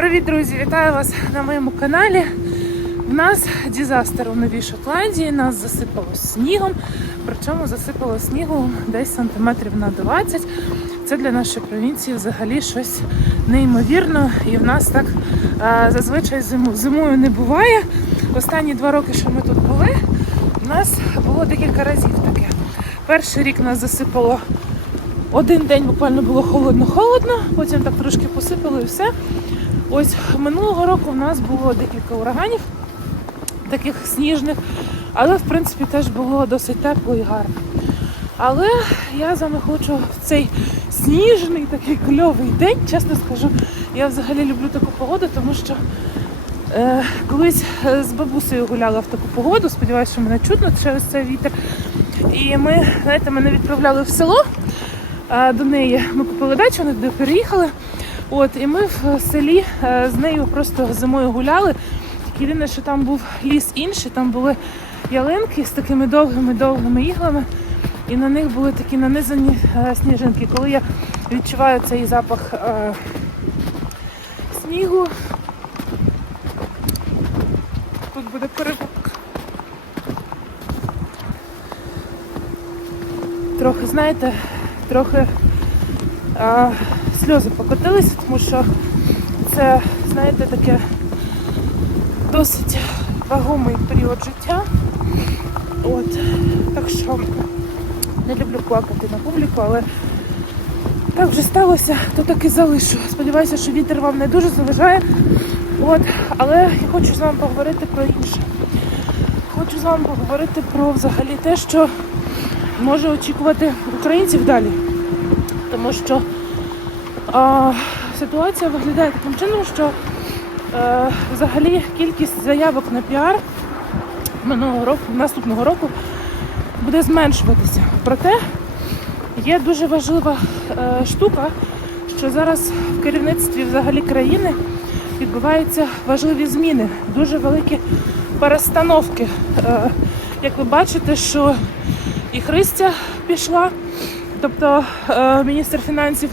Привіт, друзі! Вітаю вас на моєму каналі. У нас дізастер у Новій Шотландії. Нас засипало снігом. Причому засипало снігу десь сантиметрів на 20. Це для нашої провінції взагалі щось неймовірно. І в нас так а, зазвичай зиму, зимою не буває. Останні два роки, що ми тут були, у нас було декілька разів таке. Перший рік нас засипало один день буквально було холодно-холодно, потім так трошки посипало і все. Ось минулого року в нас було декілька ураганів, таких сніжних, але в принципі теж було досить тепло і гарно. Але я з вами хочу в цей сніжний такий кльовий день, чесно скажу, я взагалі люблю таку погоду, тому що е, колись е, з бабусею гуляла в таку погоду, сподіваюся, що мене чутно через цей вітер. І ми, знаєте, мене відправляли в село а, до неї. Ми купили дачу, вони туди переїхали. От, і ми в селі е, з нею просто зимою гуляли. Єдине, що там був ліс інший, там були ялинки з такими довгими-довгими іглами, і на них були такі нанизані е, сніжинки. Коли я відчуваю цей запах е, снігу, тут буде переводка. Трохи, знаєте, трохи сльози покотилися, тому що це, знаєте, таке досить вагомий період життя. От. Так що не люблю плакати на публіку, але так вже сталося, то так і залишу. Сподіваюся, що вітер вам не дуже заважає. От. Але я хочу з вами поговорити про інше. Хочу з вами поговорити про взагалі те, що може очікувати українців далі. Тому що а, ситуація виглядає таким чином, що е, взагалі кількість заявок на піар минулого року, наступного року буде зменшуватися. Проте є дуже важлива е, штука, що зараз в керівництві взагалі країни відбуваються важливі зміни, дуже великі перестановки. Е, як ви бачите, що і Христя пішла, тобто е, міністр фінансів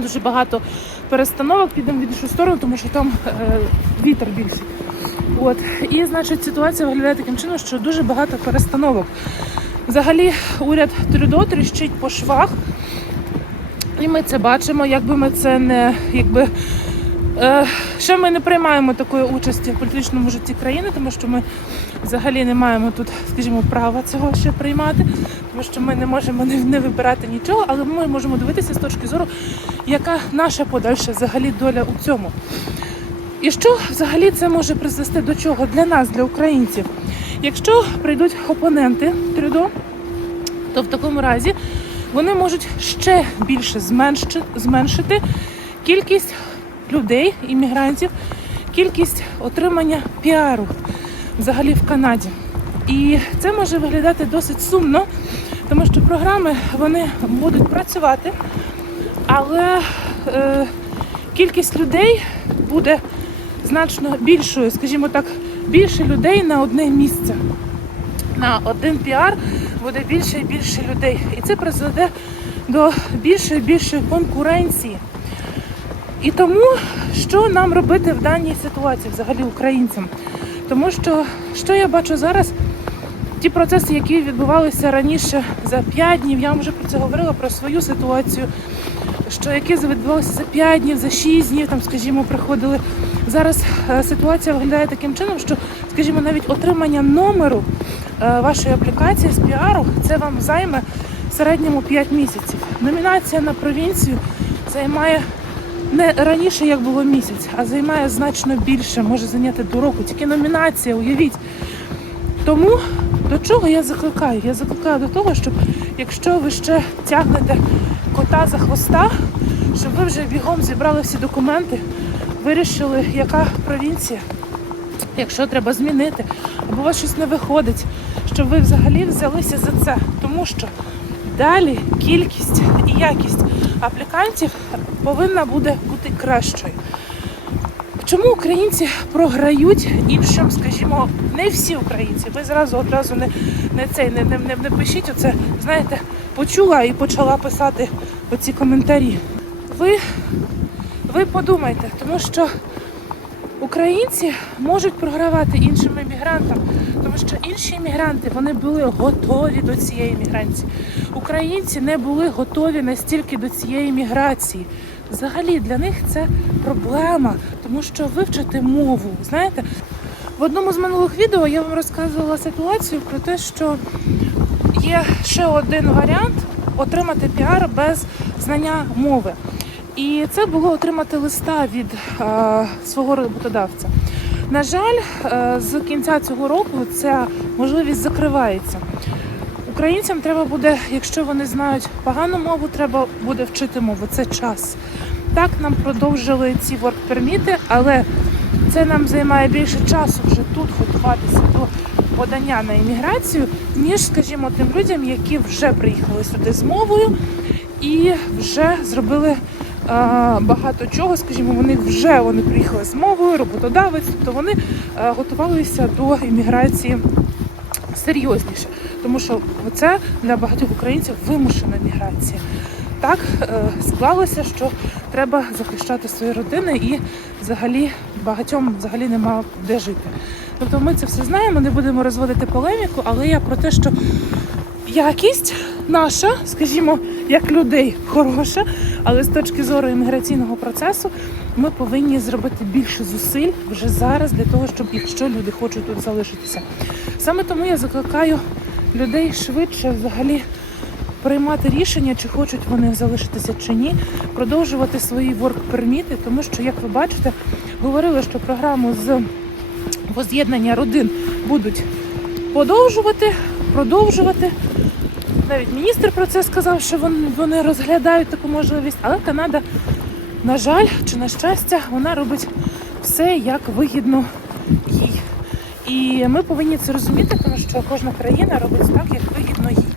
дуже багато перестановок, підемо в іншу сторону, тому що там е, вітер більший. От. І значить ситуація виглядає таким чином, що дуже багато перестановок. Взагалі уряд Трюдо тріщить по швах, і ми це бачимо, якби ми це не якби. Е, Ще ми не приймаємо такої участі в політичному житті країни, тому що ми взагалі не маємо тут, скажімо, права цього ще приймати, тому що ми не можемо не, вибирати нічого, але ми можемо дивитися з точки зору, яка наша подальша взагалі доля у цьому. І що взагалі це може призвести до чого для нас, для українців? Якщо прийдуть опоненти Трюдо, то в такому разі вони можуть ще більше зменшити кількість людей, іммігрантів, кількість отримання піару взагалі в Канаді. І це може виглядати досить сумно, тому що програми вони будуть працювати, але е, кількість людей буде значно більшою, скажімо так, більше людей на одне місце. На один піар буде більше і більше людей. І це призведе до більшої і більшої конкуренції. І тому, що нам робити в даній ситуації, взагалі українцям? Тому що, що я бачу зараз, ті процеси, які відбувалися раніше за 5 днів, я вам вже про це говорила, про свою ситуацію, що які відбувалися за 5 днів, за 6 днів, там, скажімо, приходили. Зараз е, ситуація виглядає таким чином, що, скажімо, навіть отримання номеру е, вашої аплікації з піару, це вам займе в середньому 5 місяців. Номінація на провінцію займає не раніше, як було місяць, а займає значно більше, може зайняти до року. Тільки номінація, уявіть. Тому до чого я закликаю? Я закликаю до того, щоб якщо ви ще тягнете кота за хвоста, щоб ви вже бігом зібрали всі документи, вирішили, яка провінція, якщо треба змінити, або у вас щось не виходить, щоб ви взагалі взялися за це. Тому що далі кількість і якість аплікантів повинна буде бути кращою. Чому українці програють іншим, скажімо, не всі українці. Ви зразу одразу не, не цей не, не, не, не пишіть оце, знаєте, почула і почала писати оці коментарі. Ви ви подумайте, тому що українці можуть програвати іншим іммігрантам, тому що інші іммігранти вони були готові до цієї міграції. Українці не були готові настільки до цієї міграції. Взагалі для них це проблема, тому що вивчити мову, знаєте, в одному з минулих відео я вам розказувала ситуацію про те, що є ще один варіант отримати піар без знання мови. І це було отримати листа від е, свого роботодавця. На жаль, е, з кінця цього року ця можливість закривається. Українцям треба буде, якщо вони знають погану мову, треба буде вчити мову. Це час. Так нам продовжили ці ворк-перміти, але це нам займає більше часу вже тут готуватися до подання на імміграцію, ніж, скажімо, тим людям, які вже приїхали сюди з мовою і вже зробили багато чого. Скажімо, вони вже вони приїхали з мовою, роботодавець, тобто вони готувалися до імміграції серйозніше, тому що це для багатьох українців вимушена міграція. Так е, склалося, що треба захищати свої родини і взагалі багатьом взагалі нема де жити. Тобто ми це все знаємо, не будемо розводити полеміку, але я про те, що якість наша, скажімо, як людей хороша, але з точки зору імміграційного процесу ми повинні зробити більше зусиль вже зараз для того, щоб якщо люди хочуть тут залишитися. Саме тому я закликаю людей швидше взагалі приймати рішення, чи хочуть вони залишитися чи ні, продовжувати свої ворк-перміти, тому що, як ви бачите, говорили, що програму з воз'єднання родин будуть подовжувати, продовжувати. Навіть міністр про це сказав, що вони, розглядають таку можливість, але Канада, на жаль, чи на щастя, вона робить все як вигідно їй. І ми повинні це розуміти, тому що кожна країна робить так, як вигідно їй.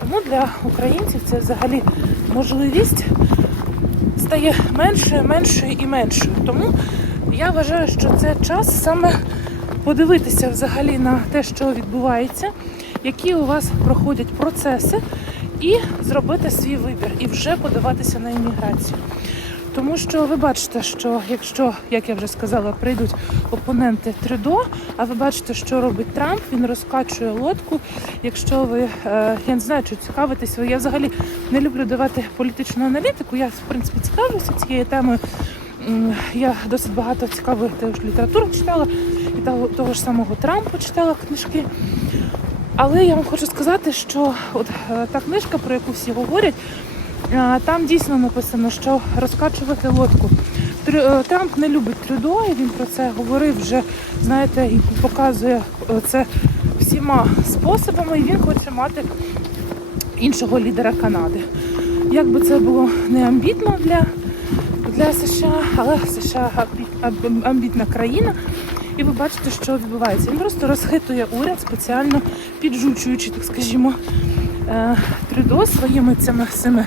Тому для українців це взагалі можливість стає меншою, меншою і меншою. Тому я вважаю, що це час саме подивитися взагалі на те, що відбувається, які у вас проходять процеси, і зробити свій вибір, і вже подаватися на імміграцію. Тому що ви бачите, що якщо, як я вже сказала, прийдуть опоненти Трюдо, а ви бачите, що робить Трамп, він розкачує лодку. Якщо ви, е, я не знаю, чи цікавитесь ви, я взагалі не люблю давати політичну аналітику. Я в принципі цікавлюся цією темою. Я досить багато цікавої теж літератури читала, і того, того ж самого Трампа читала книжки. Але я вам хочу сказати, що от е, та книжка, про яку всі говорять, там дійсно написано, що розкачувати лодку. Е, Трамп не любить Трюдо, і він про це говорив вже, знаєте, і показує е, це всіма способами, і він хоче мати іншого лідера Канади. Як би це було не амбітно для, для США, але США амбі- амбі- амбітна країна. І ви бачите, що відбувається. Він просто розхитує уряд, спеціально піджучуючи, так скажімо, Трюдо своїми цими цими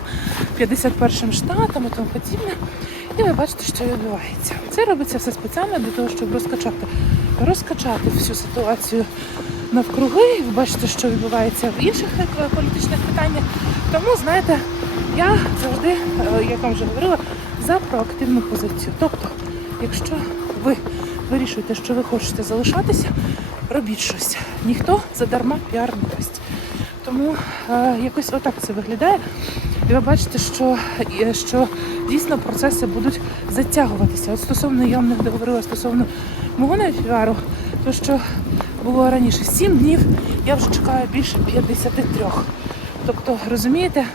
51 штатом і тому подібне. І ви бачите, що відбувається. Це робиться все спеціально для того, щоб розкачати, розкачати всю ситуацію навкруги. Ви бачите, що відбувається в інших е, політичних питаннях. Тому, знаєте, я завжди, е, як вам вже говорила, за проактивну позицію. Тобто, якщо ви вирішуєте, що ви хочете залишатися, робіть щось. Ніхто задарма піар не дасть. Тому е, якось отак це виглядає. І ви бачите, що, е, що дійсно процеси будуть затягуватися. От стосовно я вам не договорила стосовно мого навіть піару, то що було раніше 7 днів, я вже чекаю більше 53. Тобто, розумієте,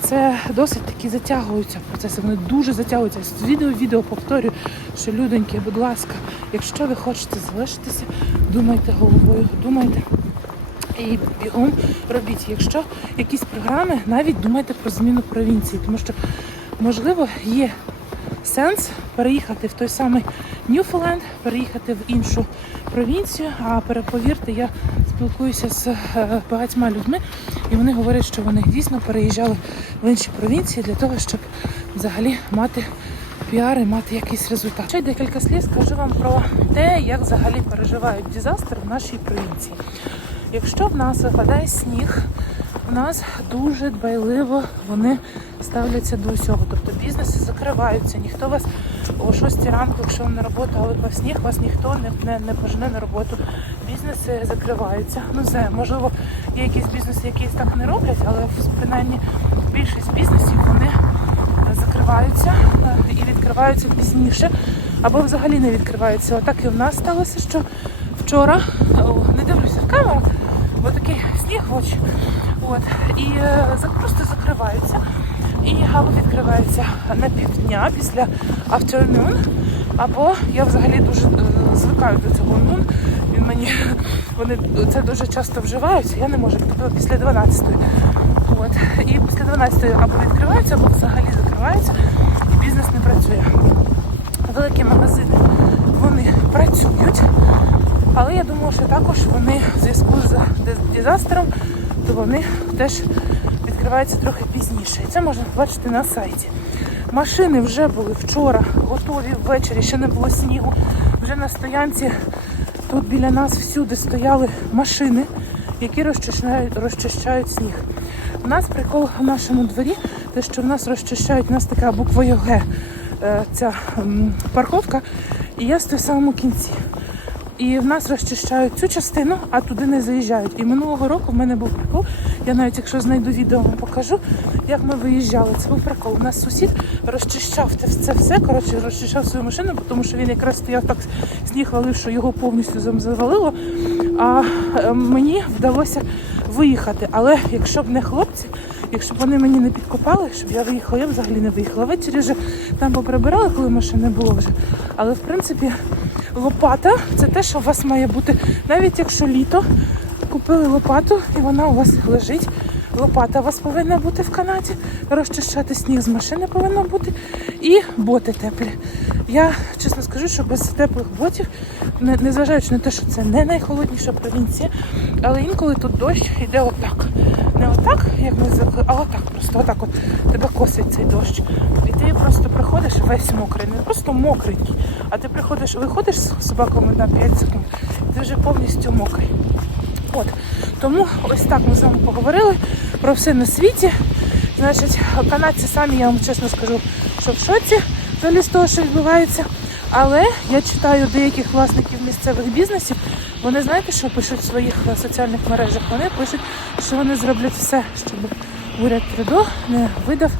це досить таки затягуються процеси. Вони дуже затягуються. З відео відео повторюю, що людоньки, будь ласка, якщо ви хочете залишитися, думайте головою, думайте і бігом робіть. Якщо якісь програми, навіть думайте про зміну провінції, тому що можливо є сенс переїхати в той самий Ньюфоленд, переїхати в іншу провінцію. А переповірте, я спілкуюся з е, багатьма людьми, і вони говорять, що вони дійсно переїжджали в інші провінції для того, щоб взагалі мати піар і мати якийсь результат. Ще декілька слів скажу вам про те, як взагалі переживають дизастер в нашій провінції. Якщо в нас випадає сніг, у нас дуже дбайливо вони ставляться до усього. Тобто бізнеси закриваються, ніхто вас о 6 ранку, якщо ви на роботу, але випав сніг, вас ніхто не, не, не пожене на роботу. Бізнеси закриваються. Ну, це можливо, є якісь бізнеси, які так не роблять, але принаймні більшість бізнесів вони закриваються е, і відкриваються пізніше, або взагалі не відкриваються. Отак і в нас сталося, що вчора не дивлюся в камеру, бо такий сніг в очі. От, і е, просто закриваються. І або відкриваються на півдня після afternoon, або я взагалі дуже е, звикаю до цього noon. Він мені вони це дуже часто вживаються. Я не можу тобто після 12-ї. От. І після 12-ї або відкриваються, або взагалі закриваються, і бізнес не працює. Великі магазини вони працюють, але я думаю, що також вони в зв'язку з дизастером, то вони теж відкриваються трохи пізніше. І це можна побачити на сайті. Машини вже були вчора готові ввечері, ще не було снігу. Вже на стоянці тут біля нас всюди стояли машини, які розчищають, розчищають сніг. У нас прикол в нашому дворі, те, що в нас розчищають, у нас така буквою Г е, ця парковка, і я стою в самому кінці. І в нас розчищають цю частину, а туди не заїжджають. І минулого року в мене був прикол. Я навіть якщо знайду відео, вам покажу, як ми виїжджали. Це був прикол. У нас сусід розчищав це все. Коротше, розчищав свою машину, тому що він якраз стояв так сніг валив, що його повністю завалило. А е, мені вдалося виїхати. Але якщо б не хлопці, якщо б вони мені не підкопали, щоб я виїхала, я б взагалі не виїхала. Ввечері вже там поприбирали, коли машин не було вже. Але в принципі лопата це те, що у вас має бути. Навіть якщо літо купили лопату і вона у вас лежить. Лопата у вас повинна бути в канаті, розчищати сніг з машини повинно бути. І боти теплі. Я чесно скажу, що без теплих ботів, не- незважаючи на те, що це не найхолодніша провінція, але інколи тут дощ йде отак. Не отак, як ми звикли, а отак, просто отак от тебе косить цей дощ. І ти просто приходиш весь мокрий, не просто мокренький, а ти приходиш, виходиш з собаками на 5 секунд, і ти вже повністю мокрий. От тому ось так ми з вами поговорили про все на світі. Значить, канадці самі, я вам чесно скажу, що в шоці взагалі з того, що відбувається. Але я читаю деяких власників місцевих бізнесів. Вони знаєте, що пишуть в своїх е, соціальних мережах? Вони пишуть, що вони зроблять все, щоб уряд Трюдо не видав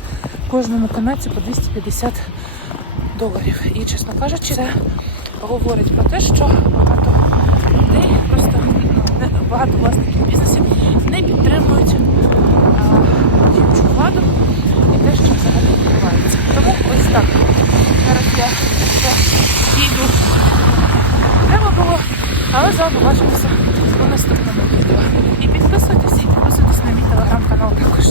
кожному канадцю по 250 доларів. І, чесно кажучи, це говорить про те, що багато людей, просто не- багато власників бізнесів не підтримують е, діючу владу і те, що взагалі відбувається. Тому ось так. Зараз я їду. Треба було, але з вами бачимося у наступному відео. І підписуйтесь, і підписуйтесь на мій телеграм-канал також.